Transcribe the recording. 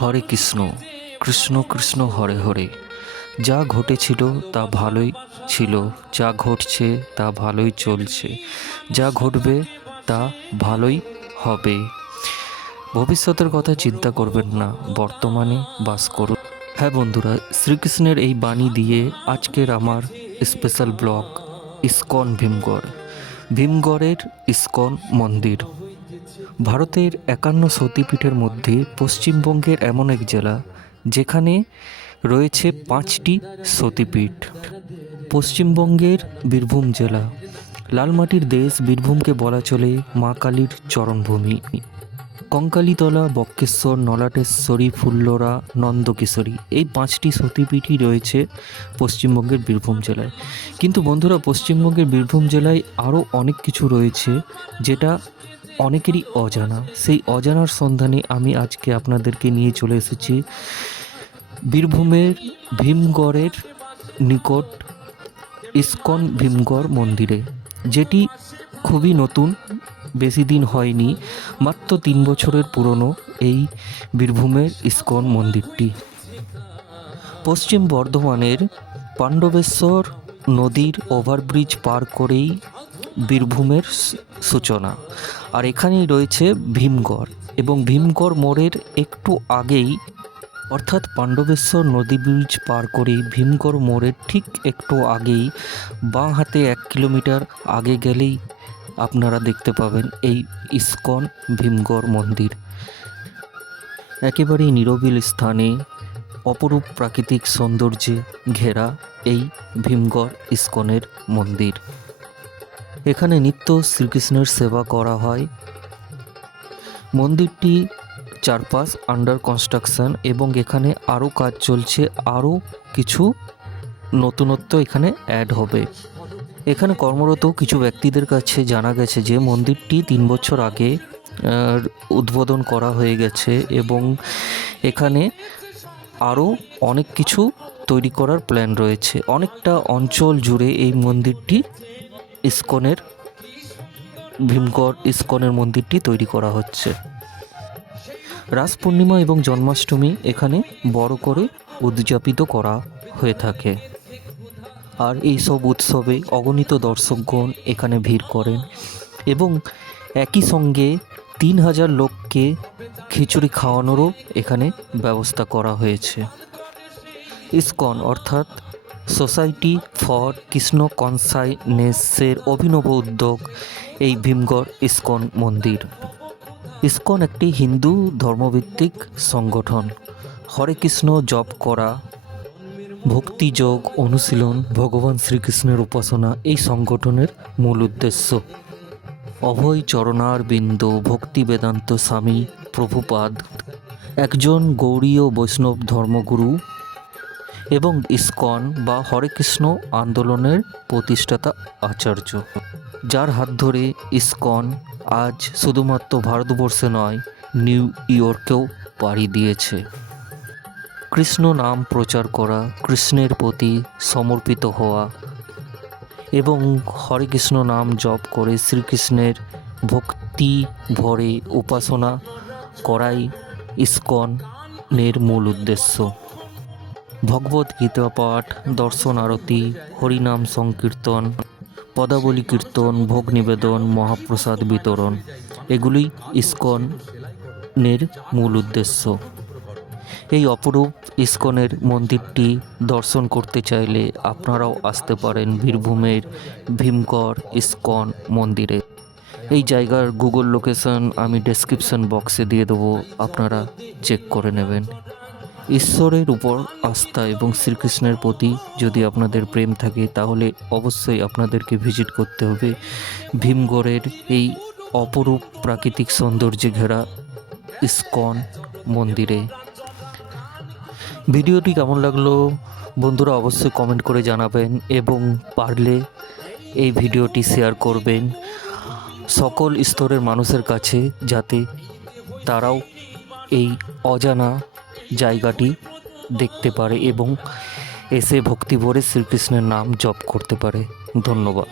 হরে কৃষ্ণ, কৃষ্ণ কৃষ্ণ হরে হরে। যা ঘটেছিল তা ভালোই ছিল, যা ঘটছে তা ভালোই চলছে, যা ঘটবে তা ভালোই হবে। ভবিষ্যতের কথা চিন্তা করবেন না, বর্তমানে বাস করুন। হ্যাঁ বন্ধুরা, শ্রীকৃষ্ণের এই বাণী দিয়ে আজকের আমার স্পেশাল ব্লগ ইস্কন ভীমগড়। ভীমগড়ের ইস্কন মন্দির ভারতের 51 সতীপীঠের মধ্যে পশ্চিমবঙ্গের এমন এক জেলা যেখানে রয়েছে 5টি সতীপীঠ। পশ্চিমবঙ্গের বীরভূম জেলা, লালমাটির দেশ বীরভূমকে বলা চলে মা কালীর চরণভূমি। কঙ্কালীতলা, বক্রেশ্বর, নলাটেশ্বরী, ফুল্লরা, নন্দকেশ্বরী, এই 5টি সতীপীঠই রয়েছে পশ্চিমবঙ্গের বীরভূম জেলায়। কিন্তু বন্ধুরা, পশ্চিমবঙ্গের বীরভূম জেলায় আরও অনেক কিছু রয়েছে যেটা অনেকেরই অজানা। সেই অজানার সন্ধানে আমি আজকে আপনাদেরকে নিয়ে চলে এসেছি বীরভূমের ভীমগড়ের নিকট ইস্কন ভীমগড় মন্দিরে, যেটি খুবই নতুন, বেশি দিন হয়নি, মাত্র 3 বছরের পুরনো এই বীরভূমের ইস্কন মন্দিরটি। পশ্চিম বর্ধমানের পাণ্ডবেশ্বর নদীর ওভারব্রিজ পার করেই বীরভূমের সূচনা। আর এখানেই রয়েছে ভীমগড়, এবং ভীমগড় মোড়ের একটু আগেই, অর্থাৎ পাণ্ডবেশ্বর নদী ব্রিজ পার করেই ভীমগড় মোড়ের ঠিক একটু আগেই বাঁ হাতে 1 কিলোমিটার আগে গেলেই আপনারা দেখতে পাবেন এই ইস্কন ভীমগড় মন্দির। একেবারেই নিরবিল স্থানে অপরূপ প্রাকৃতিক সৌন্দর্যে ঘেরা এই ভীমগড় ইস্কনের মন্দির। এখানে নিত্য শ্রীকৃষ্ণের সেবা করা হয়। মন্দিরটি চারপাশ আন্ডার কনস্ট্রাকশন, এবং এখানে আরও কাজ চলছে, আরও কিছু নতুনত্ব এখানে অ্যাড হবে। এখানে কর্মরত কিছু ব্যক্তিদের কাছে জানা গেছে যে মন্দিরটি 3 বছর আগে উদ্বোধন করা হয়ে গেছে, এবং এখানে আরও অনেক কিছু তৈরি করার প্ল্যান রয়েছে। অনেকটা অঞ্চল জুড়ে এই মন্দিরটি ভীমগড় ইস্কনের মন্দিরটি তৈরি করা হচ্ছে। রাস পূর্ণিমা এবং জন্মাষ্টমী এখানে বড় করে উদযাপিত করা হয়ে থাকে। আর এই সব উৎসবে অগণিত দর্শকগণ এখানে ভিড় করেন, এবং একই সঙ্গে 3000 লোককে খিচুড়ি খাওয়ানোরও এখানে ব্যবস্থা করা হয়েছে। ইস্কন অর্থাৎ সোসাইটি ফর কৃষ্ণ কনসাইনেসের অভিনব উদ্যোগ এই ভীমগড় ইস্কন মন্দির। ইস্কন একটি হিন্দু ধর্মভিত্তিক সংগঠন। হরে কৃষ্ণ জপ করা, ভক্তিযোগ অনুশীলন, ভগবান শ্রীকৃষ্ণের উপাসনা এই সংগঠনের মূল উদ্দেশ্য। অভয় চরণার বিন্দু ভক্তি বেদান্ত স্বামী প্রভুপাদ একজন গৌড়ীয় বৈষ্ণব ধর্মগুরু এবং ইস্কন বা হরে কৃষ্ণ আন্দোলনের প্রতিষ্ঠাতা আচার্য, যার হাত ধরে ইস্কন আজ শুধুমাত্র ভারতবর্ষে নয়, নিউ ইয়র্কেও পাড়ি দিয়েছে। কৃষ্ণ নাম প্রচার করা, কৃষ্ণের প্রতি সমর্পিত হওয়া এবং হরে কৃষ্ণ নাম জপ করে শ্রীকৃষ্ণের ভক্তি ভরে উপাসনা করাই ইস্কনের মূল উদ্দেশ্য। ভগবত গীতা পাঠ, দর্শন আরতি, হরিনাম সংকীর্তন, পদাবলী কীর্তন, ভোগ নিবেদন, মহাপ্রসাদ বিতরণ, এগুলি ইস্কনের মূল উদ্দেশ্য। এই অপরূপ ইস্কনের মন্দিরটি দর্শন করতে চাইলে আপনারাও আসতে পারেন বীরভূমের ভীমগড় ইস্কন মন্দিরে। এই জায়গার গুগল লোকেশন আমি ডেসক্রিপশন বক্সে দিয়ে দেবো, আপনারা চেক করে নেবেন। ঈশ্বরের উপর আস্থা এবং শ্রীকৃষ্ণের প্রতি যদি আপনাদের প্রেম থাকে তাহলে অবশ্যই আপনাদেরকে ভিজিট করতে হবে ভীমগড়ের এই অপরূপ প্রাকৃতিক সৌন্দর্যে ঘেরা ইস্কন মন্দিরে। ভিডিওটি কেমন লাগলো বন্ধুরা অবশ্যই কমেন্ট করে জানাবেন, এবং পারলে এই ভিডিওটি শেয়ার করবেন সকল স্তরের মানুষের কাছে, যাতে তারাও এই অজানা জায়গাটি দেখতে পারে এবং এসে ভক্তি ভরে শ্রীকৃষ্ণের নাম জপ করতে পারে। ধন্যবাদ।